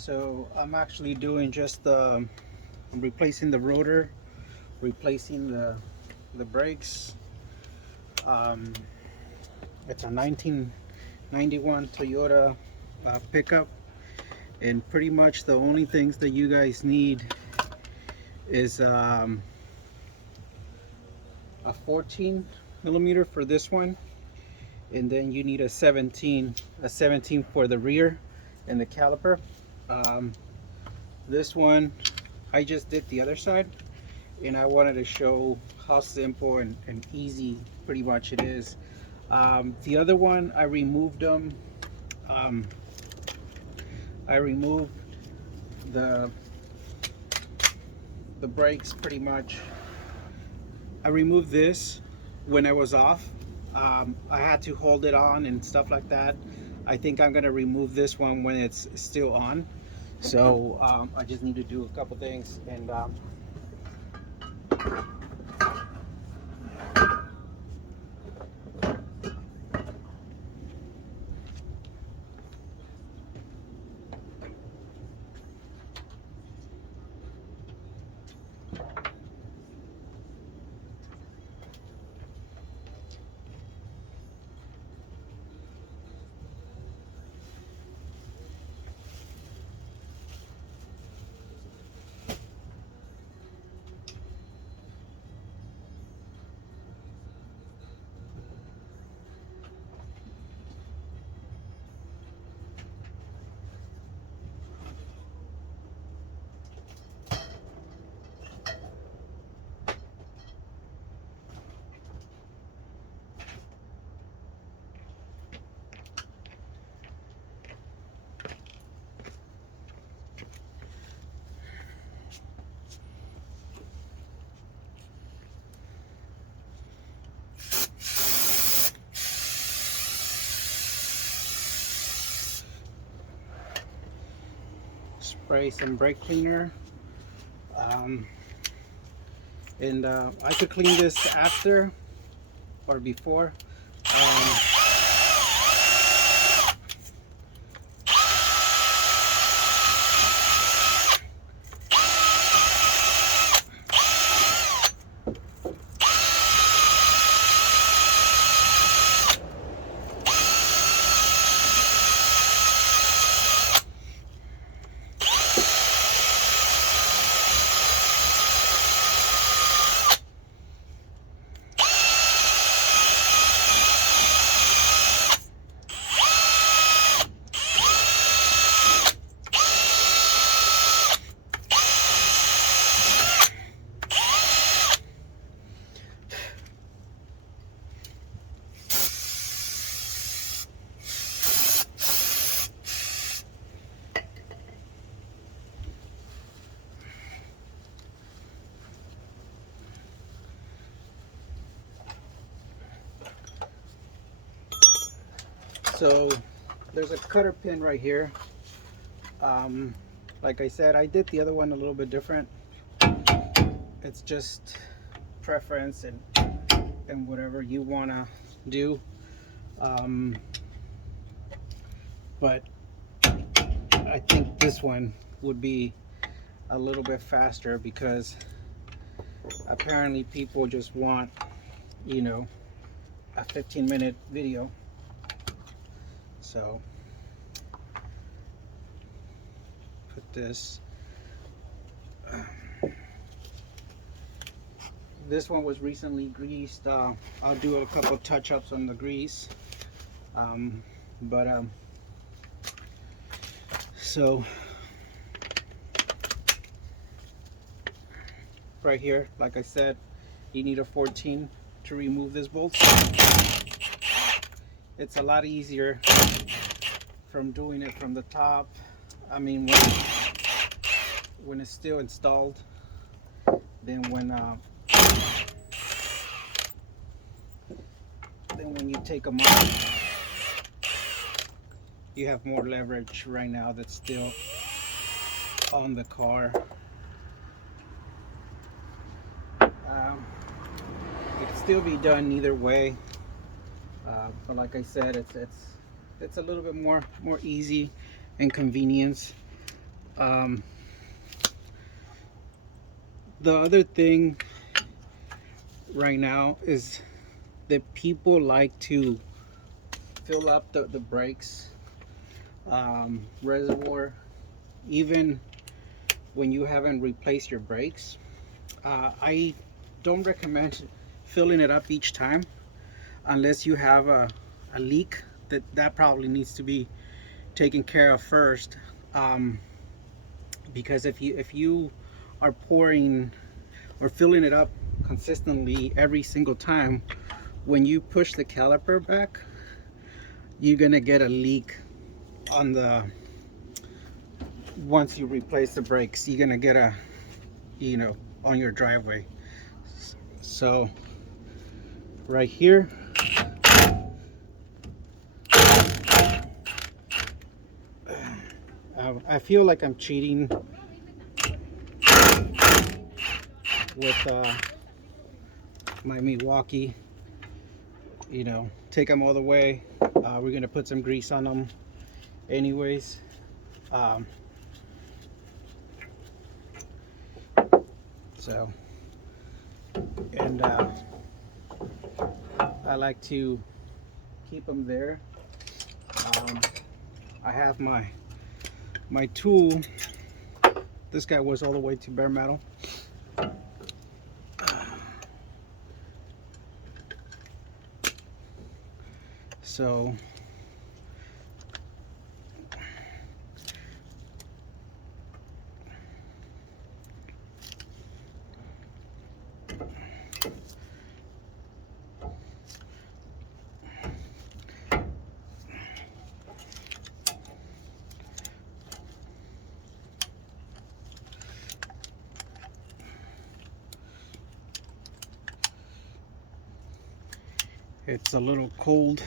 So I'm actually doing just replacing the rotor, replacing the brakes. Um, it's a 1991 Toyota pickup, and pretty much the only things that you guys need is a 14 millimeter for this one, and then you need a 17 for the rear and the caliper. Um, this one I just did the other side, and I wanted to show how simple and easy pretty much it is. The other one I removed them. Um, I removed the the brakes pretty much. I removed this when I was off. I had to hold it on and stuff like that. I think I'm gonna remove this one when it's still on. So I just need to do a couple things and spray some brake cleaner. Um, and I could clean this after or before. Um, so there's a cutter pin right here. Um, like I said, I did the other one a little bit different. It's just preference and whatever you wanna do. Um, but I think this one would be a little bit faster because apparently people just want, you know, a 15-minute video. So put this. This one was recently greased. I'll do a couple touch-ups on the grease. But so right here, like I said, you need a 14 to remove this bolt. It's a lot easier from doing it from the top. I mean, when it's still installed, than when you take them off. You have more leverage right now that's still on the car. It can still be done either way, but like I said, it's a little bit more easy and convenience. Um, the other thing right now is that people like to fill up the brakes reservoir even when you haven't replaced your brakes. I don't recommend filling it up each time unless you have a leak that probably needs to be taken care of first. Because if you are pouring or filling it up consistently every single time, when you push the caliper back, you're gonna get a leak on the once you replace the brakes. You're gonna get a, on your driveway. So right here, I feel like I'm cheating with my Milwaukee. Take them all the way. We're gonna put some grease on them anyways. um, so and I like to keep them there. I have my tool. This guy was all the way to bare metal. So it's a little cold.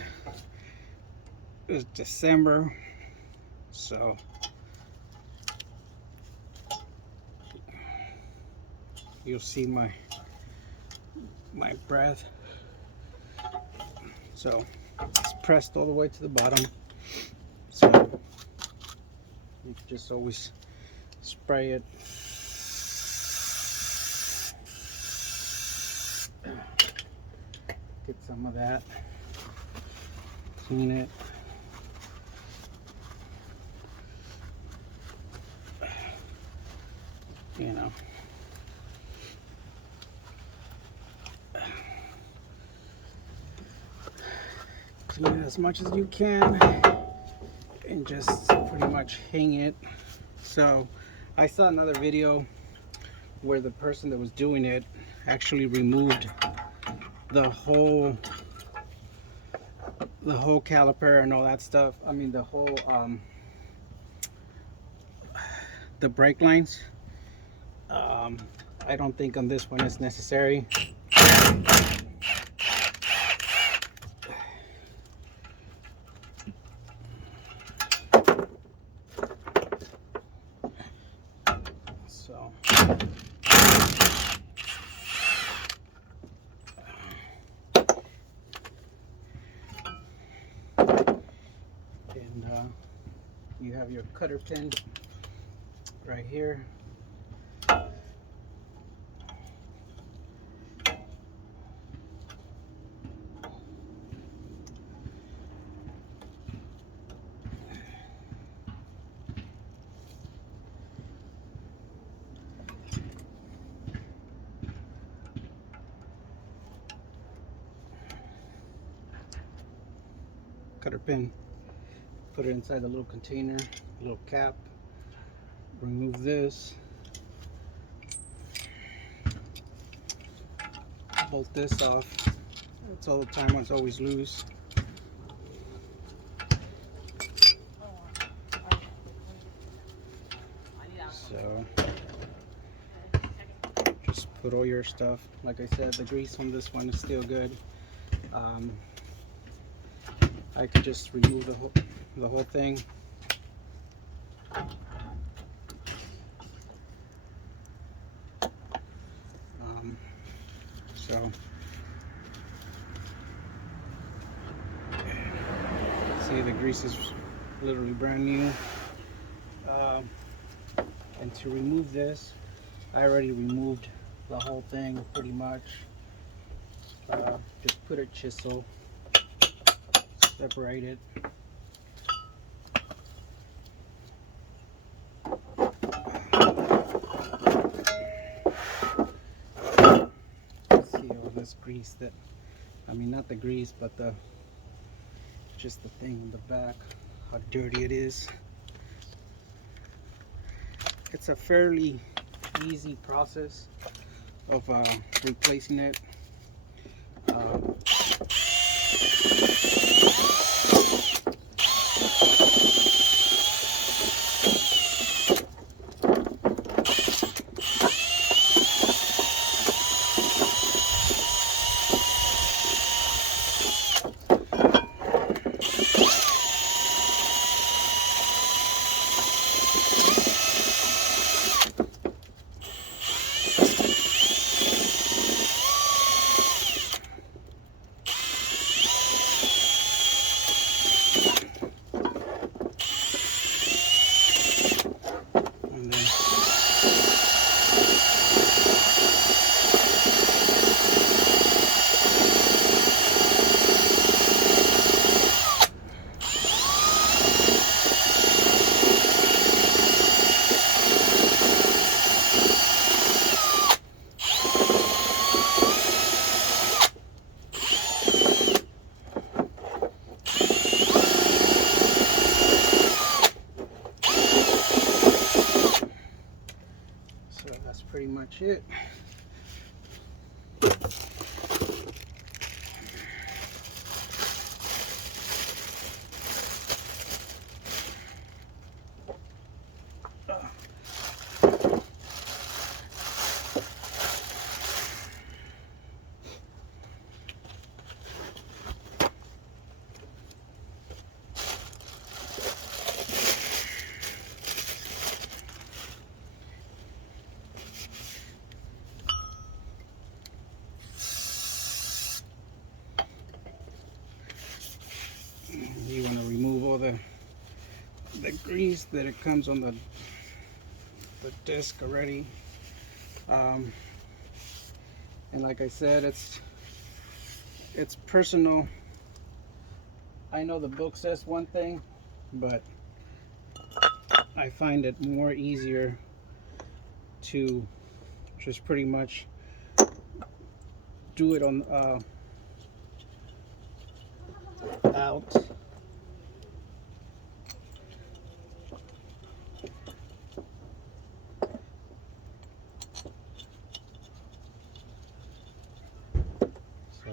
It's December, so you'll see my breath. So it's pressed all the way to the bottom, so you can just always spray it. Get some of that, clean it. Clean it as much as you can and just pretty much hang it. So I saw another video where the person that was doing it actually removed the whole caliper and all that stuff. I mean the whole the brake lines. I don't think on this one it's necessary. So and you have your cutter pin right here. Cutter pin, put it inside the little container, little cap, remove this, bolt this off. It's all the time, it's always loose. So just put all your stuff. Like I said, the grease on this one is still good. I could just remove the whole thing. So see, the grease is literally brand new. And to remove this, I already removed the whole thing pretty much. Just put a chisel, separate it. See all this grease that, I mean not the grease, but just the thing on the back, how dirty it is. It's a fairly easy process of replacing it. So that's pretty much it. You want to remove all the grease that it comes on the disc already. And like I said, it's personal. I know the book says one thing, but I find it more easier to just pretty much do it on out. So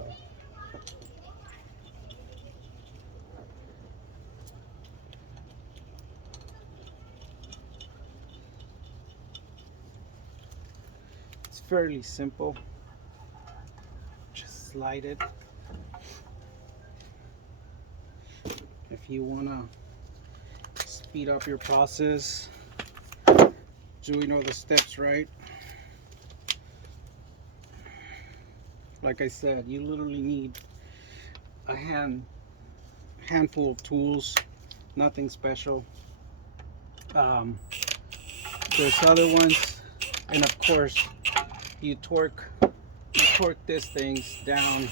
it's fairly simple. Just slide it. If you want to speed up your process, doing all the steps right, like I said, you literally need a handful of tools, nothing special. There's other ones, and of course you torque this things down.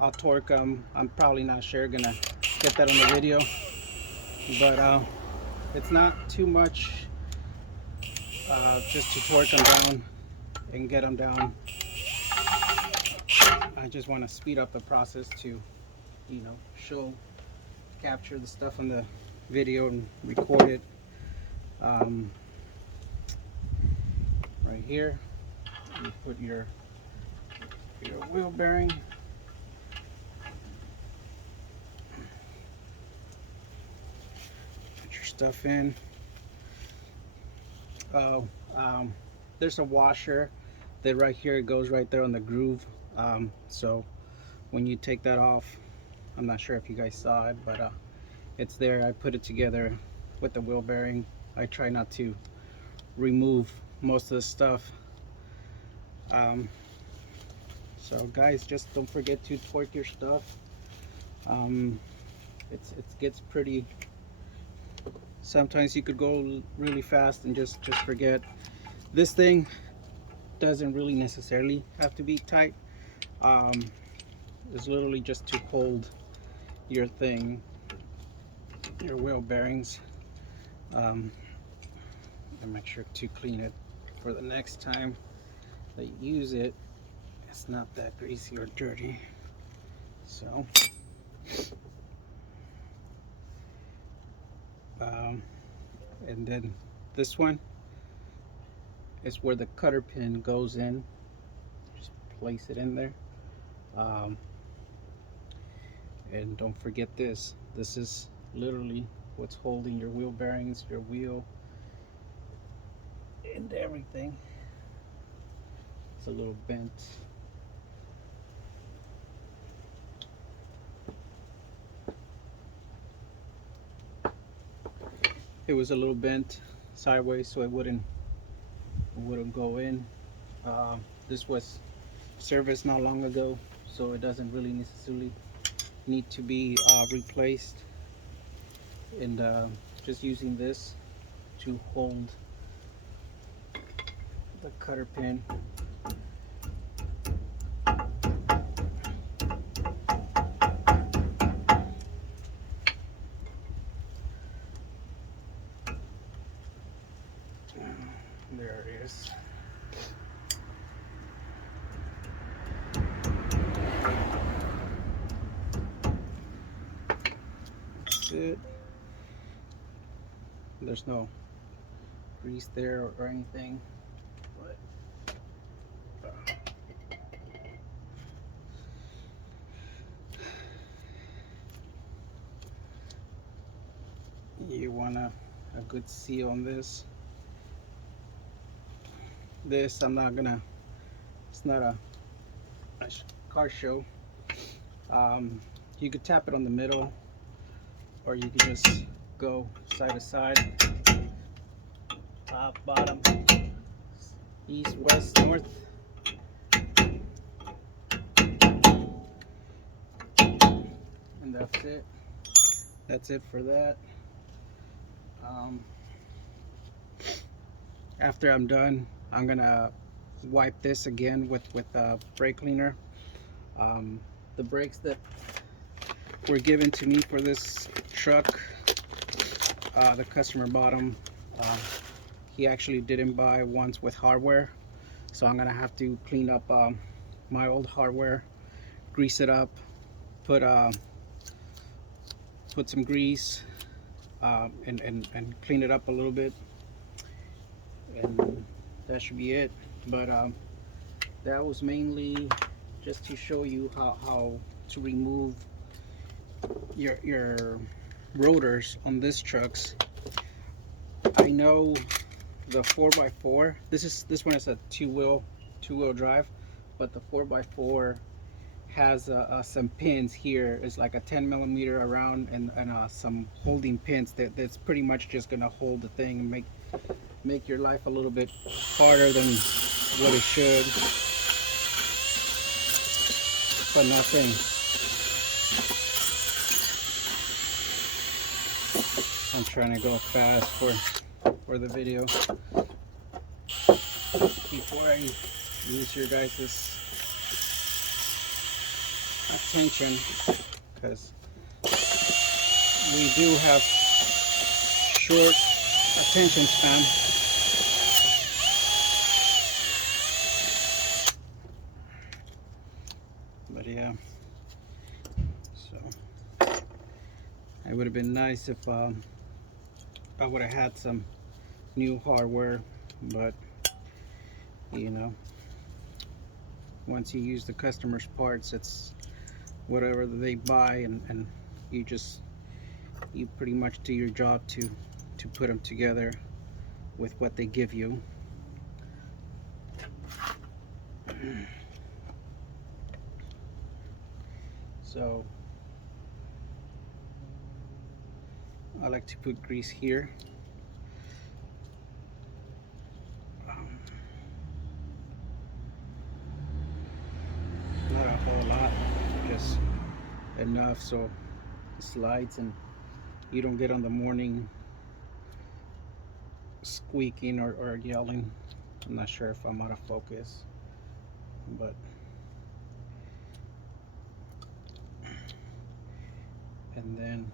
I'll torque them. I'm probably not sure gonna get that on the video, but it's not too much, just to torque them down and get them down. I just want to speed up the process to, you know, capture the stuff on the video and record it. Right here, you put your wheel bearing. Put your stuff in. There's a washer that right here, it goes right there on the groove. So when you take that off, I'm not sure if you guys saw it, but it's there. I put it together with the wheel bearing. I try not to remove most of the stuff. So guys, just don't forget to torque your stuff. It gets pretty Sometimes you could go really fast and just forget. This thing doesn't really necessarily have to be tight. um, it's literally just to hold your thing, your wheel bearings, and make sure to clean it for the next time that you use it. It's not that greasy or dirty. So and then this one is where the cutter pin goes in. Just place it in there. um, and don't forget this. This is literally what's holding your wheel bearings, your wheel, and everything. It's a little bent. It was a little bent sideways, so it wouldn't go in. This was serviced not long ago, so it doesn't really necessarily need to be replaced. And just using this to hold the cutter pin. There it is. That's it. There's no grease there or anything, but you want a good seal on this. I'm not gonna, it's not a car show. You could tap it on the middle, or you could just go side to side, top, bottom, east, west, north. And that's it. That's it for that. After I'm done, I'm gonna wipe this again with brake cleaner. The brakes that were given to me for this truck, the customer bought them. He actually didn't buy ones with hardware, so I'm gonna have to clean up my old hardware, grease it up, put some grease, and clean it up a little bit, and that should be it. But that was mainly just to show you how to remove your rotors on this trucks. I know the 4x4, this one is a two-wheel drive, but the 4x4 has some pins here. It's like a 10mm around, and some holding pins that's pretty much just gonna hold the thing and make your life a little bit harder than what it should, but nothing. I'm trying to go fast for the video before I use your guys' attention, because we do have short attention span. But yeah, so it would have been nice if I would have had some new hardware, but you know, once you use the customer's parts, it's whatever they buy, and you pretty much do your job to put them together with what they give you. So I like to put grease here. Not a whole lot, just enough so it slides and you don't get on the morning squeaking or yelling. I'm not sure if I'm out of focus, but and then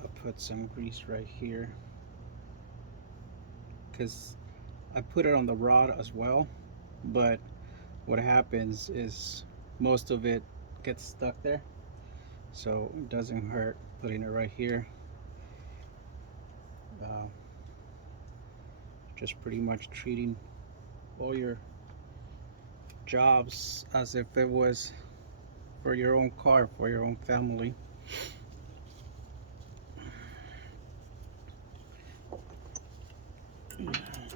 I'll put some grease right here because I put it on the rod as well, but what happens is most of it gets stuck there, so it doesn't hurt putting it right here. Just pretty much treating all your jobs as if it was for your own car, for your own family.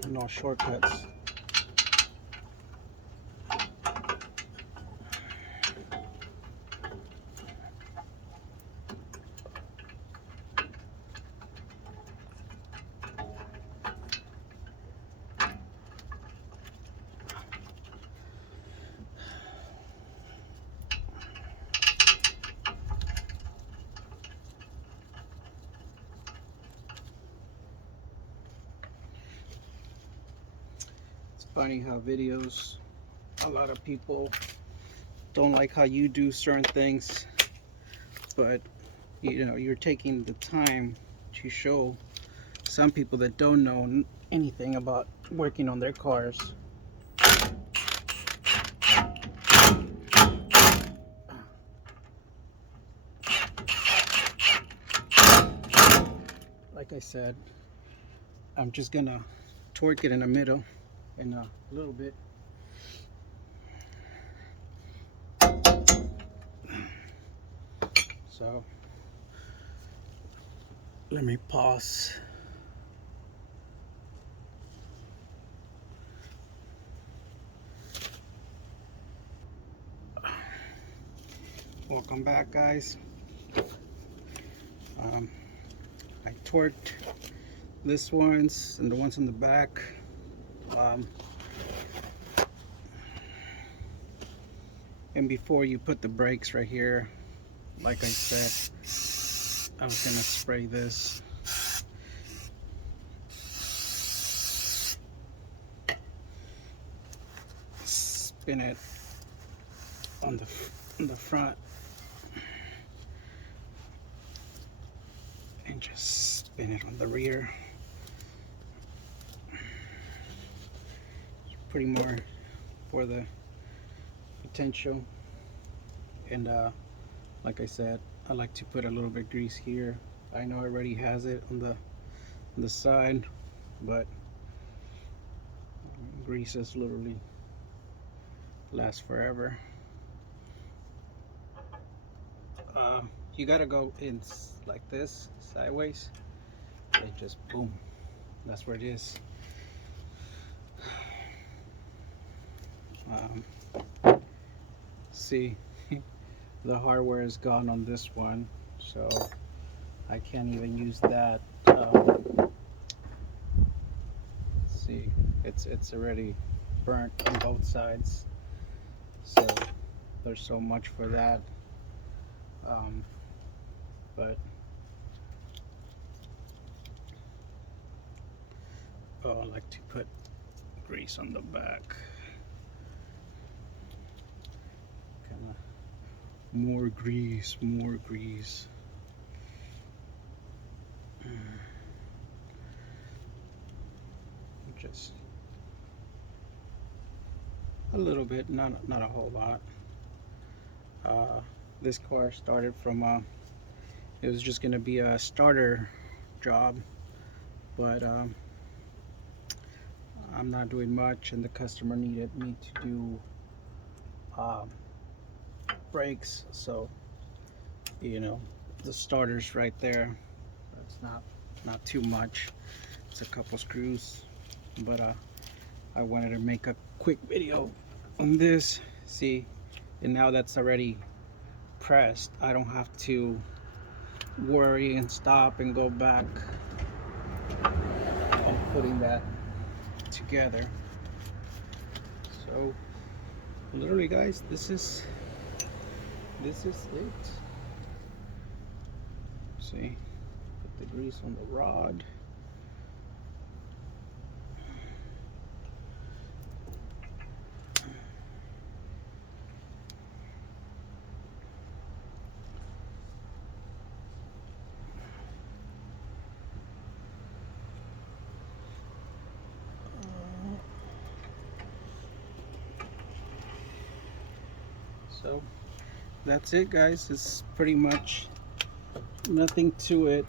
No shortcuts. It's funny how videos, a lot of people don't like how you do certain things, but you know, you're taking the time to show some people that don't know anything about working on their cars. Like I said, I'm just gonna torque it in the middle in a little bit. So let me pause. Welcome back, guys. I torqued this ones and the ones in the back. And before you put the brakes right here, like I said, I was gonna spray this. Spin it on the front and just spin it on the rear. Pretty more for the potential. And like I said, I like to put a little bit of grease here. I know it already has it on the side, but grease is literally lasts forever. You gotta go in like this, sideways. It just boom. That's where it is. See, the hardware is gone on this one, so I can't even use that. See, it's already burnt on both sides, so there's so much for that. But I like to put grease on the back. Kind of more grease. Just a little bit, not a whole lot. This car started from it was just gonna be a starter job, but I'm not doing much, and the customer needed me to do brakes, so you know, the starter's right there. That's not too much. It's a couple screws, but I wanted to make a quick video on this. See, and now that's already pressed, I don't have to worry and stop and go back on putting that together. So literally, guys, this is it. See, put the grease on the rod. So that's it, guys. It's pretty much nothing to it.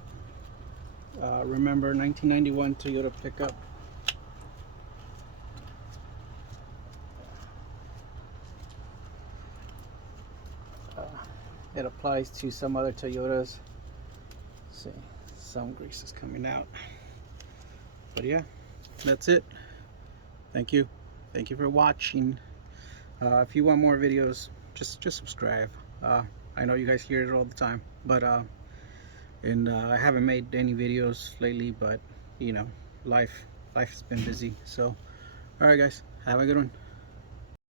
Remember, 1991 Toyota pickup. uh, it applies to some other Toyotas. Let's see, some grease is coming out, but yeah, that's it. Thank you for watching. If you want more videos, just subscribe. I know you guys hear it all the time, but I haven't made any videos lately, but you know, life's been busy. So all right, guys, have a good one.